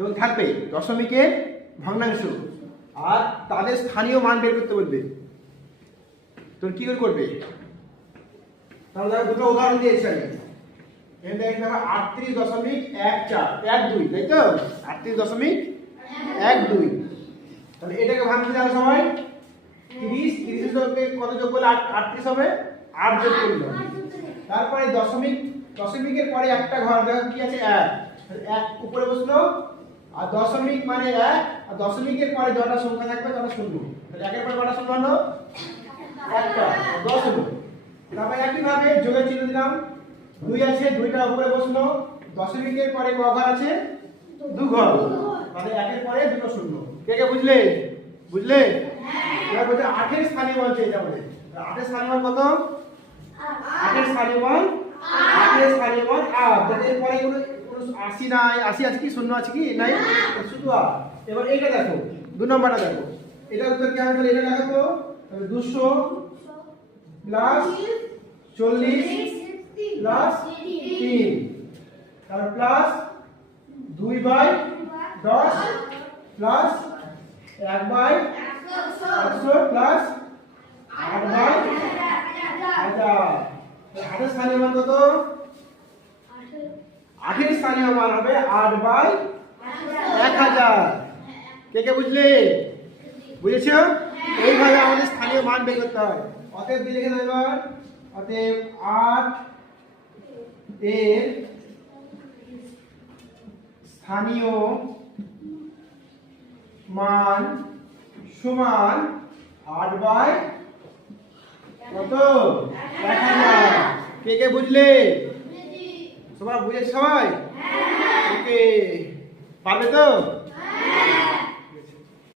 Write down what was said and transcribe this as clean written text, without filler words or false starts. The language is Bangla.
এবং থাকবে দশমিকের ভগ্নাংশ আর তাদের স্থানীয় মান বের করতে বলবে। তোর কি করে করবে? তাহলে দুটো উদাহরণ দিয়েছি আমি। এখানে দেখতে হবে 38.14 12, তাই তো? 38.12। তাহলে এটাকে ভাঙতে জানো সবাই? 30 এর সঙ্গে কত যোগ করলে 38 হবে? 8 যোগ করলে। তারপরে দশমিকের পরে একটা ঘর দেখো কি আছে? 1। তাহলে 1 উপরে বসলো আর দশমিক মানে 1 আর দশমিকের পরে যটা সংখ্যা থাকবে তটা শূন্য। তাহলে 1 এর পরে কটা শূন্য হলো? একটা 10 হলো। তারপর একই ভাবে যোগের চিহ্ন দিলাম। 2 আছে, 2টা উপরে বসলো। দশমিকের পরে ক ঘর আছে? 2 ঘর। মানে 1 এর পরে দুটো শূন্য। কে কে বুঝলে? এবার বলতে 8 এর স্থানীয় মান চেয়ে যাবে। 8 এর স্থানীয় মান কত? 8 এর স্থানীয় মান 8 এর স্থানীয় মান 8। তাহলে এর পরে কোনো 80 নাই, 80 আছে কি? শূন্য আছে কি? নাই, শুধু 8। এবার এইটা দেখো, 2 নম্বরটা দেখো। এটা উত্তর কি হবে? তাহলে এটা লেখো তো। তাহলে 200 প্লাস 40 প্লাস 3, তারপর প্লাস 2/10 প্লাস 1/100 প্লাস 8/1000। 8 এর স্থানীয় মান কত? 8 এর স্থানীয় মান হবে 8/1000। কে কে বুঝলে? বুঝেছো? এইভাবে আমাদের স্থানীয় মান বের করতে হয়। অতএব দিয়ে লিখে দেব এবার। অতএব 8 এর স্থানীয় মান সমান 8/1000। কে কে বুঝলে? সবাই বুঝেছে? সবাই ওকে, পারবে তো?